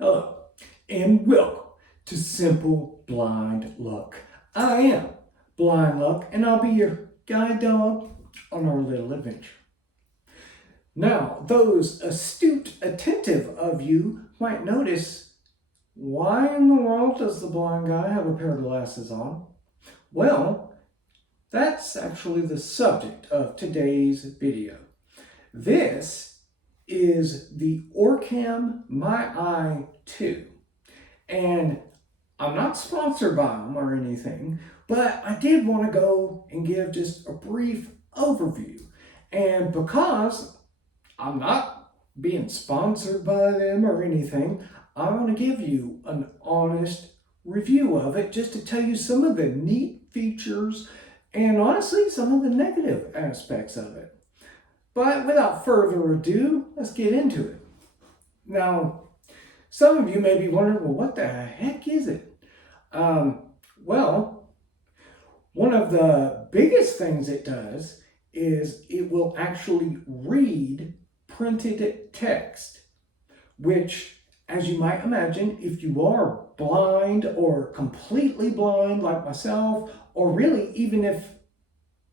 Hello, and welcome to Simple Blind Luck. I am Blind Luck, and I'll be your guide dog on our little adventure. Now, those astute, attentive of you might notice, why in the world does the blind guy have a pair of glasses on? Well, that's actually the subject of today's video. This is the Orcam MyEye 2. And I'm not sponsored by them or anything, but I did want to go and give just a brief overview. And because I'm not being sponsored by them or anything, I want to give you an honest review of it just to tell you some of the neat features and honestly some of the negative aspects of it. But without further ado, let's get into it. Now, some of you may be wondering, well, what the heck is it? Well, one of the biggest things it does is it will actually read printed text, which, as you might imagine, if you are blind or completely blind like myself, or really even if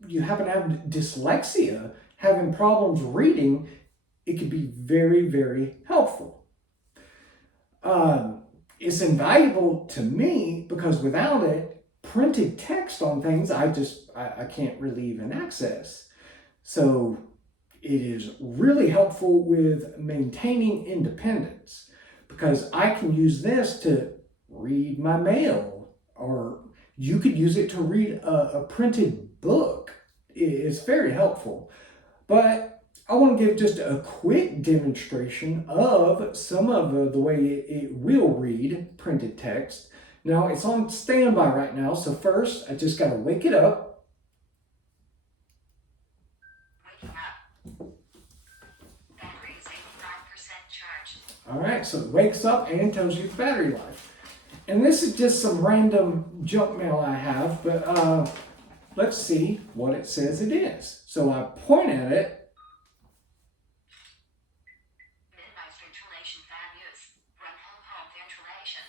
you happen to have dyslexia, having problems reading, it could be very, very helpful. It's invaluable to me because without it, printed text on things, I can't really even access. So it is really helpful with maintaining independence because I can use this to read my mail, or you could use it to read a printed book. It's very helpful. But I want to give just a quick demonstration of some of the way it will read printed text. Now, it's on standby right now, so first I just got to wake it up. Waking up. Battery is 85% charged. All right, so it wakes up and tells you battery life. And this is just some random junk mail I have, but let's see what it says it is. So I point at it. Minimize ventilation fan use. Run home ventilation.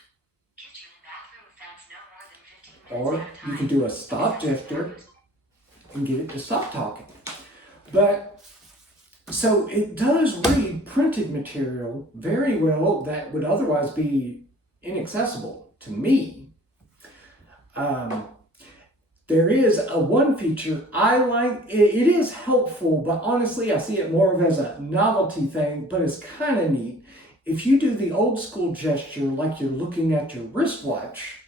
Kitchen and bathroom fans no more than 15 minutes Or at a time. you can do a stop gesture and get it to stop talking. But so it does read printed material very well that would otherwise be inaccessible to me. There is one feature I like. It is helpful, but honestly, I see it more of as a novelty thing, but it's kind of neat. If you do the old school gesture like you're looking at your wristwatch,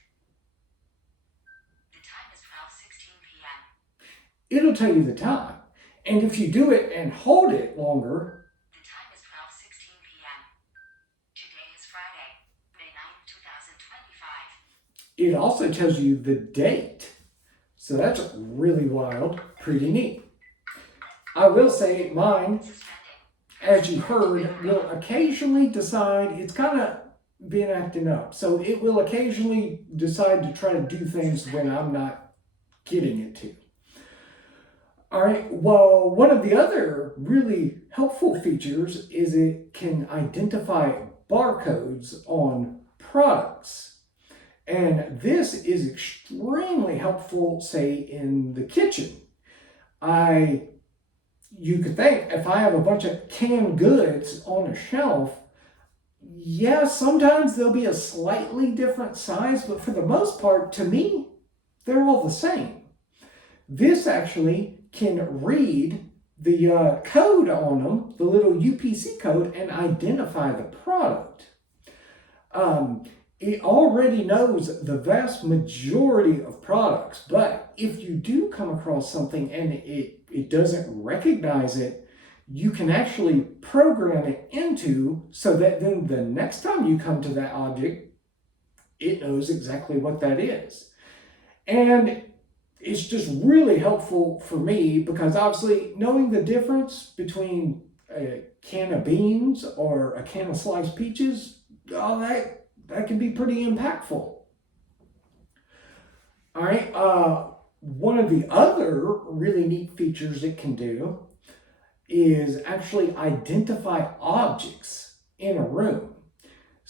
The time is 12:16 p.m. it'll tell you the time. And if you do it and hold it longer, The time is 12:16 p.m. Today is Friday, May 9th, 2025. it also tells you the date. So that's really wild, pretty neat. I will say mine, Suspending. as you heard, will occasionally decide, it's kind of been acting up. So it will occasionally decide to try to do things when I'm not getting it to. All right, well, one of the other really helpful features is it can identify barcodes on products. And this is extremely helpful, say, in the kitchen. You could think if I have a bunch of canned goods on a shelf, yeah, sometimes they'll be a slightly different size, but for the most part, to me, they're all the same. This actually can read the code on them, the little UPC code, and identify the product. It already knows the vast majority of products, but if you do come across something and it doesn't recognize it, you can actually program it into so that then the next time you come to that object, it knows exactly what that is. And it's just really helpful for me because obviously knowing the difference between a can of beans or a can of sliced peaches, all that can be pretty impactful. All right, one of the other really neat features it can do is actually identify objects in a room.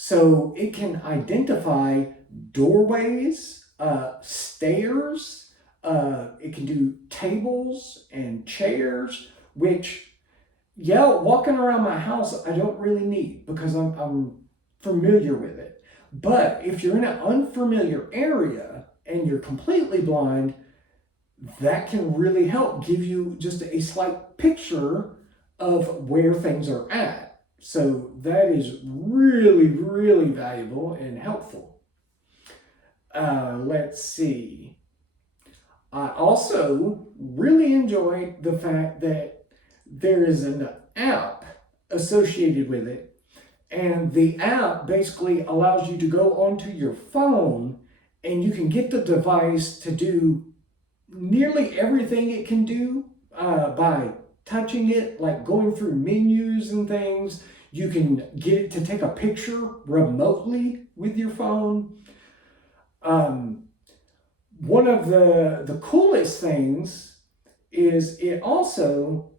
So it can identify doorways, stairs, it can do tables and chairs, which, yeah, walking around my house, I don't really need because I'm familiar with it. But if you're in an unfamiliar area and you're completely blind, that can really help give you just a slight picture of where things are at. So that is really, really valuable and helpful. Let's see. I also really enjoy the fact that there is an app associated with it. And the app basically allows you to go onto your phone and you can get the device to do nearly everything it can do by touching it, like going through menus and things. You can get it to take a picture remotely with your phone. One of the coolest things is it also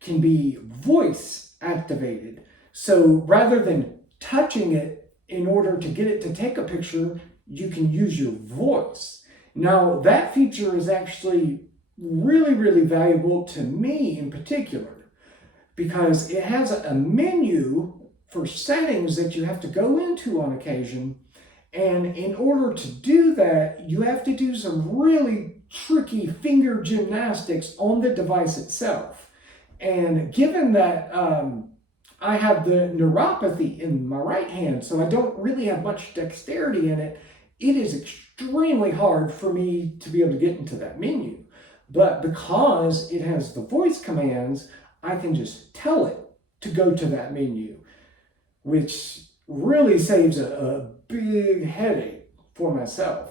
can be voice activated. So rather than touching it in order to get it to take a picture, you can use your voice. Now, that feature is actually really, really valuable to me in particular because it has a menu for settings that you have to go into on occasion. And in order to do that, you have to do some really tricky finger gymnastics on the device itself. And given that I have the neuropathy in my right hand, so I don't really have much dexterity in it, it is extremely hard for me to be able to get into that menu. But because it has the voice commands, I can just tell it to go to that menu, which really saves a big headache for myself.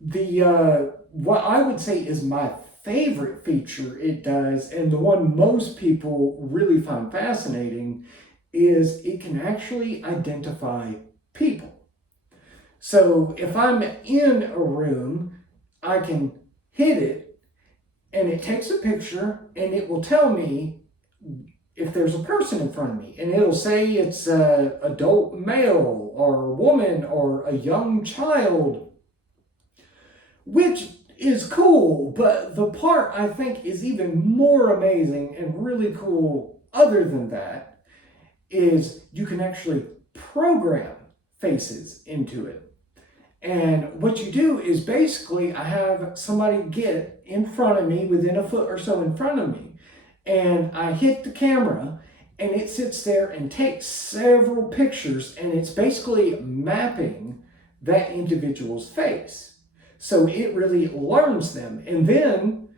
What I would say is my favorite feature it does, and the one most people really find fascinating, is it can actually identify people. So if I'm in a room, I can hit it and it takes a picture and it will tell me if there's a person in front of me. And it'll say it's an adult male or a woman or a young child, which is cool. But the part I think is even more amazing and really cool other than that is you can actually program faces into it. And what you do is basically I have somebody get in front of me, within a foot or so in front of me, and I hit the camera and it sits there and takes several pictures and it's basically mapping that individual's face. So it really learns them, and then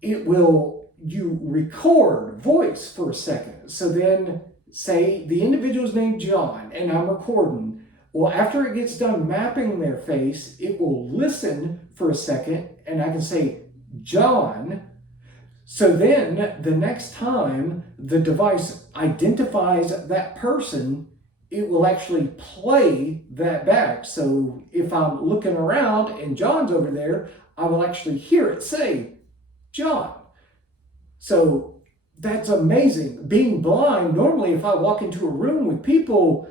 you record voice for a second. So then say the individual's named John and I'm recording. Well, after it gets done mapping their face, it will listen for a second and I can say, John. So then the next time the device identifies that person, it will actually play that back. So if I'm looking around and John's over there, I will actually hear it say, John. So that's amazing. Being blind, normally if I walk into a room with people,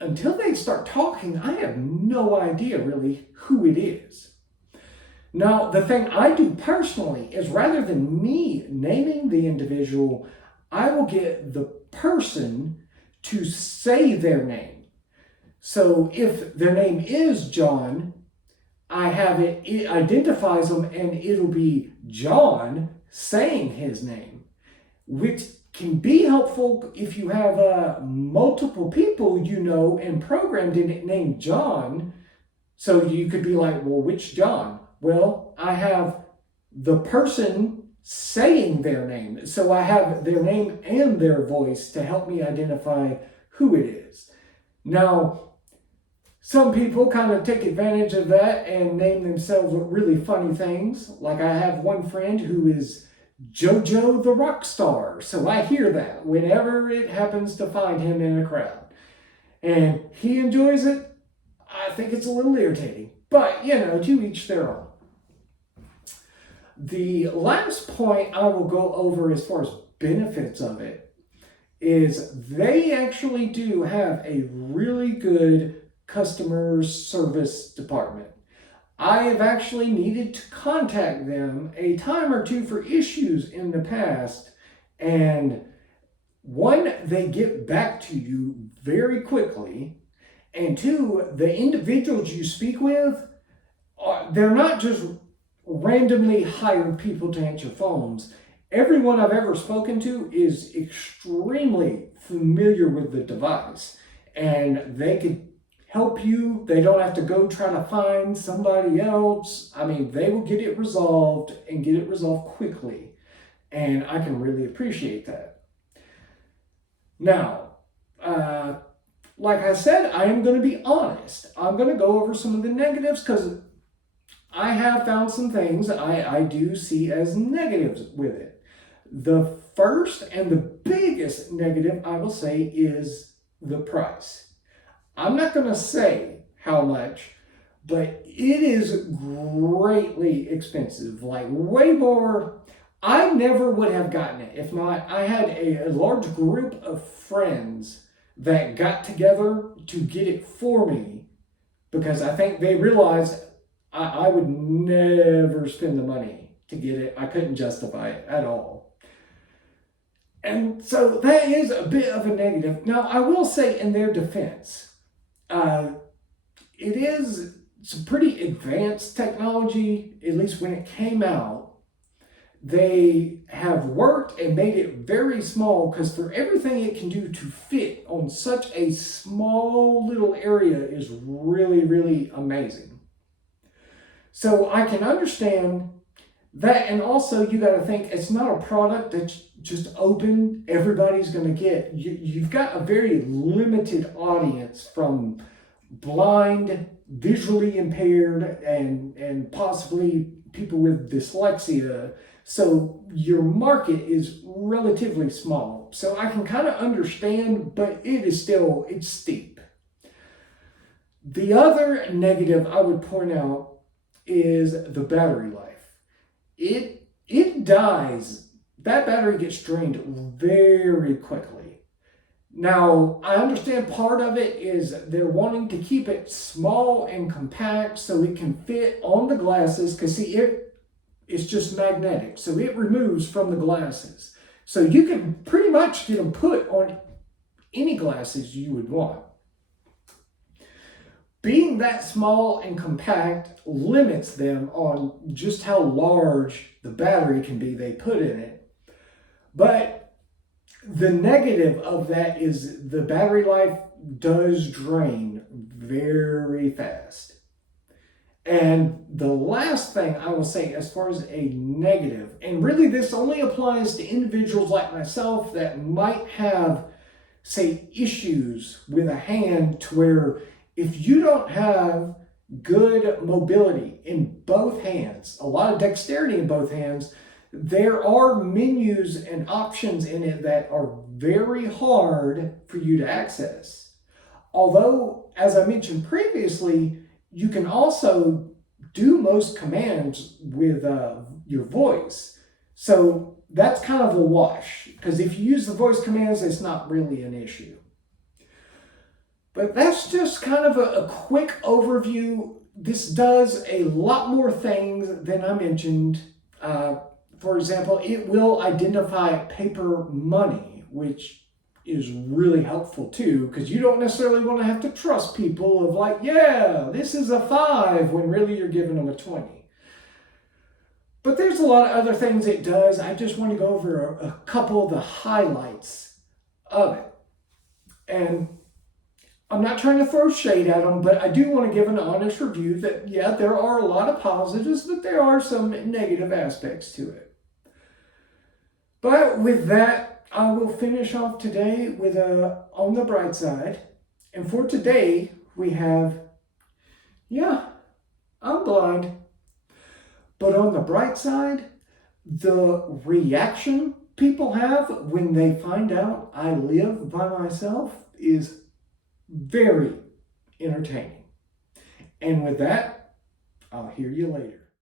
until they start talking, I have no idea really who it is. Now, the thing I do personally is rather than me naming the individual, I will get the person to say their name. So if their name is John, I have it identifies them and it'll be John saying his name, which can be helpful if you have multiple people you know and programmed in it named John. So you could be like, well, which John? Well, I have the person saying their name. So I have their name and their voice to help me identify who it is. Now, some people kind of take advantage of that and name themselves really funny things. Like I have one friend who is JoJo the Rockstar. So I hear that whenever it happens to find him in a crowd. And he enjoys it. I think it's a little irritating. But, to each their own. The last point I will go over as far as benefits of it is they actually do have a really good customer service department. I have actually needed to contact them a time or two for issues in the past, and one, they get back to you very quickly, and two, the individuals you speak with, they're not just randomly hired people to answer phones. Everyone I've ever spoken to is extremely familiar with the device, and they could help you. They don't have to go try to find somebody else. I mean, they will get it resolved and get it resolved quickly, and I can really appreciate that. Now, like I said, I am going to be honest. I'm going to go over some of the negatives because I have found some things I do see as negatives with it. The first and the biggest negative I will say is the price. I'm not going to say how much, but it is greatly expensive, like way more. I never would have gotten it if not. I had a large group of friends that got together to get it for me because I think they realized I would never spend the money to get it. I couldn't justify it at all. And so that is a bit of a negative. Now, I will say in their defense, it is some pretty advanced technology, at least when it came out. They have worked and made it very small because for everything it can do to fit on such a small little area is really, really amazing. So I can understand that, and also you got to think it's not a product that's just open, everybody's going to get. You've got a very limited audience from blind, visually impaired, and possibly people with dyslexia. So your market is relatively small. So I can kind of understand, but it's steep. The other negative I would point out is the battery life. It dies. That battery gets drained very quickly. Now, I understand part of it is they're wanting to keep it small and compact so it can fit on the glasses, because see, it's just magnetic, so it removes from the glasses. So you can pretty much get them put on any glasses you would want. Being that small and compact limits them on just how large the battery can be they put in it. But the negative of that is the battery life does drain very fast. And the last thing I will say as far as a negative, and really this only applies to individuals like myself that might have, say, issues with a hand to where if you don't have good mobility in both hands, a lot of dexterity in both hands, there are menus and options in it that are very hard for you to access. Although, as I mentioned previously, you can also do most commands with your voice. So that's kind of a wash, because if you use the voice commands, it's not really an issue. But that's just kind of a quick overview. This does a lot more things than I mentioned. For example, it will identify paper money, which is really helpful too, because you don't necessarily want to have to trust people of like, yeah, this is a 5 when really you're giving them a 20. But there's a lot of other things it does. I just want to go over a couple of the highlights of it. And I'm not trying to throw shade at them, but I do want to give an honest review that, yeah, there are a lot of positives, but there are some negative aspects to it. But with that, I will finish off today with on the bright side. And for today, we have, yeah, I'm blind. But on the bright side, the reaction people have when they find out I live by myself is very entertaining. And with that, I'll hear you later.